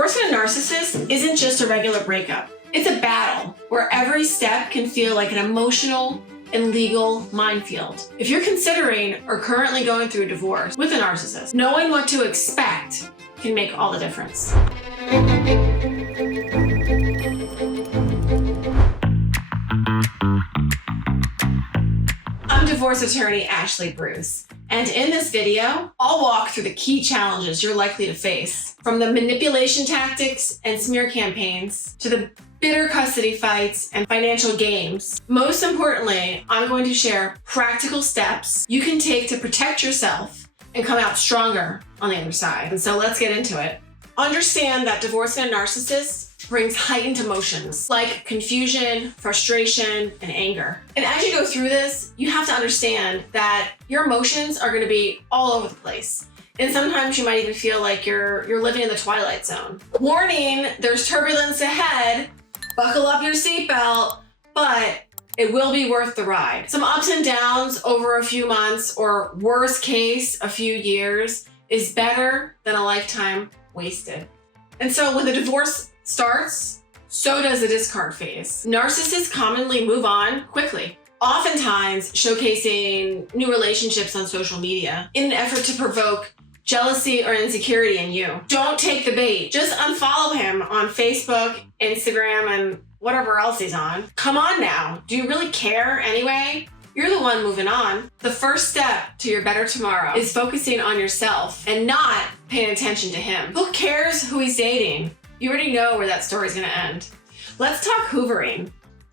Divorcing a narcissist isn't just a regular breakup. It's a battle where every step can feel like an emotional and legal minefield. If you're considering or currently going through a divorce with a narcissist, knowing what to expect can make all the difference. I'm divorce attorney Ashley Bruce, and in this video, I'll walk through the key challenges you're likely to face, from the manipulation tactics and smear campaigns to the bitter custody fights and financial games. Most importantly, I'm going to share practical steps you can take to protect yourself and come out stronger on the other side. And so let's get into it. Understand that divorcing a narcissist brings heightened emotions like confusion, frustration, and anger. And as you go through this, you have to understand that your emotions are going to be all over the place. And sometimes you might even feel like you're living in the twilight zone. Warning, there's turbulence ahead. Buckle up your seatbelt, but it will be worth the ride. Some ups and downs over a few months, or worst case, a few years, is better than a lifetime wasted. And so when the divorce starts, so does the discard phase. Narcissists commonly move on quickly, oftentimes showcasing new relationships on social media in an effort to provoke jealousy or insecurity in you. Don't take the bait. Just unfollow him on Facebook, Instagram, and whatever else he's on. Come on now. Do you really care anyway? You're the one moving on. The first step to your better tomorrow is focusing on yourself and not paying attention to him. Who cares who he's dating? You already know where that story's gonna end. Let's talk hoovering.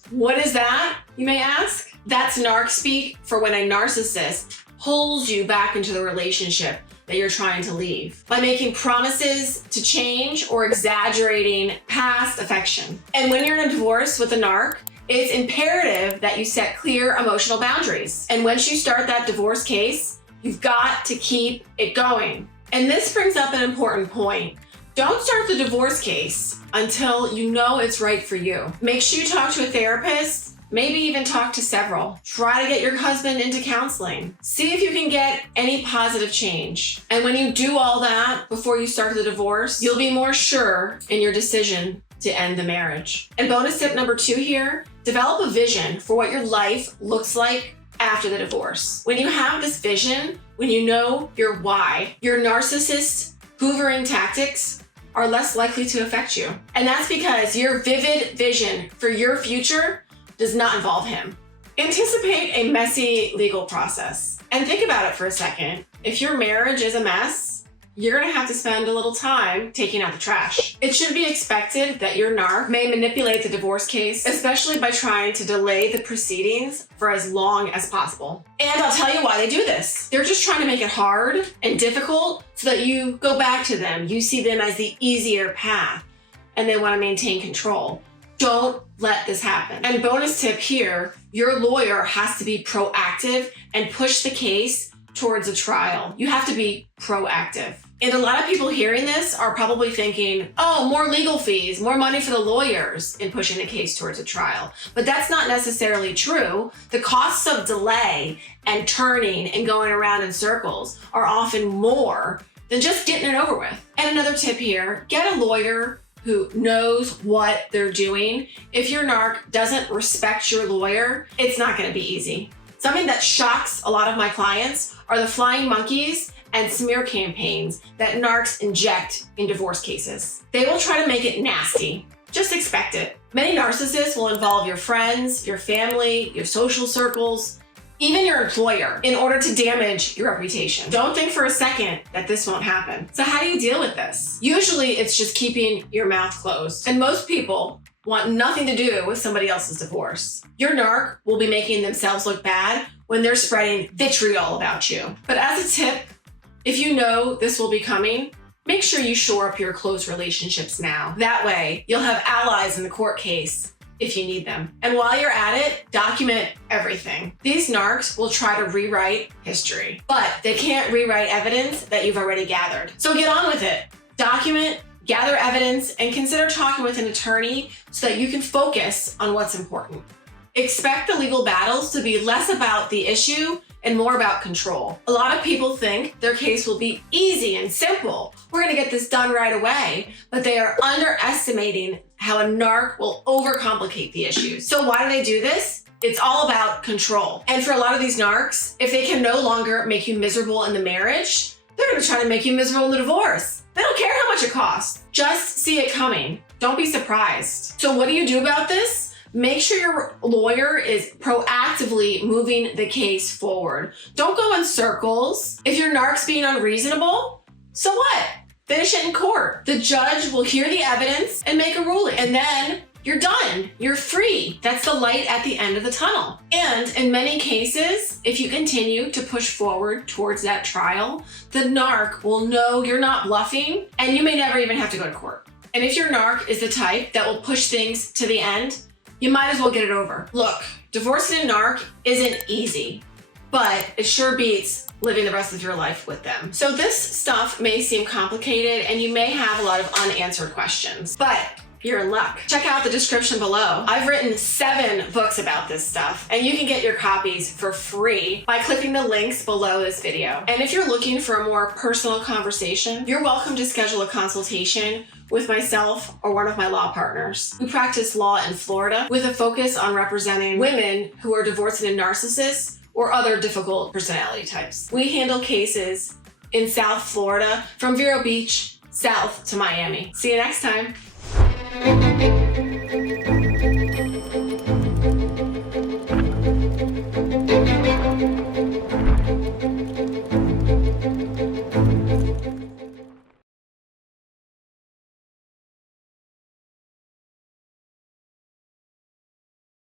What is that, you may ask? That's narc speak for when a narcissist pulls you back into the relationship that you're trying to leave by making promises to change or exaggerating past affection. And when you're in a divorce with a narc, it's imperative that you set clear emotional boundaries. And once you start that divorce case, you've got to keep it going. And this brings up an important point. Don't start the divorce case until you know it's right for you. Make sure you talk to a therapist, maybe even talk to several. Try to get your husband into counseling. See if you can get any positive change. And when you do all that before you start the divorce, you'll be more sure in your decision to end the marriage. And bonus tip number 2 here, develop a vision for what your life looks like after the divorce. When you have this vision, when you know your why, your narcissist hoovering tactics are less likely to affect you. And that's because your vivid vision for your future does not involve him. Anticipate a messy legal process. And think about it for a second. If your marriage is a mess, you're gonna have to spend a little time taking out the trash. It should be expected that your narc may manipulate the divorce case, especially by trying to delay the proceedings for as long as possible. And I'll tell you why they do this. They're just trying to make it hard and difficult so that you go back to them. You see them as the easier path, and they wanna maintain control. Don't let this happen. And bonus tip here, your lawyer has to be proactive and push the case towards a trial. You have to be proactive. And a lot of people hearing this are probably thinking, oh, more legal fees, more money for the lawyers in pushing the case towards a trial. But that's not necessarily true. The costs of delay and turning and going around in circles are often more than just getting it over with. And another tip here, get a lawyer who knows what they're doing. If your narc doesn't respect your lawyer, it's not gonna be easy. Something that shocks a lot of my clients are the flying monkeys and smear campaigns that narcs inject in divorce cases. They will try to make it nasty. Just expect it. Many narcissists will involve your friends, your family, your social circles, even your employer, in order to damage your reputation. Don't think for a second that this won't happen. So how do you deal with this? Usually it's just keeping your mouth closed. And most people want nothing to do with somebody else's divorce. Your narc will be making themselves look bad when they're spreading vitriol about you. But as a tip, if you know this will be coming, make sure you shore up your close relationships now. That way, you'll have allies in the court case if you need them. And while you're at it, document everything. These narcs will try to rewrite history, but they can't rewrite evidence that you've already gathered. So get on with it. Document, gather evidence, and consider talking with an attorney so that you can focus on what's important. Expect the legal battles to be less about the issue and more about control. A lot of people think their case will be easy and simple. We're gonna get this done right away, but they are underestimating how a narc will overcomplicate the issues. So why do they do this? It's all about control. And for a lot of these narcs, if they can no longer make you miserable in the marriage, they're gonna try to make you miserable in the divorce. They don't care how much it costs. Just see it coming. Don't be surprised. So what do you do about this? Make sure your lawyer is proactively moving the case forward. Don't go in circles. If your narc's being unreasonable, so what? Finish it in court. The judge will hear the evidence and make a ruling. And then you're done. You're free. That's the light at the end of the tunnel. And in many cases, if you continue to push forward towards that trial, the narc will know you're not bluffing and you may never even have to go to court. And if your narc is the type that will push things to the end, you might as well get it over. Look, divorcing a narc isn't easy, but it sure beats living the rest of your life with them. So this stuff may seem complicated and you may have a lot of unanswered questions, but you're in luck. Check out the description below. I've written 7 books about this stuff, and you can get your copies for free by clicking the links below this video. And if you're looking for a more personal conversation, you're welcome to schedule a consultation with myself or one of my law partners. We practice law in Florida with a focus on representing women who are divorcing a narcissist or other difficult personality types. We handle cases in South Florida from Vero Beach south to Miami. See you next time. Thank you.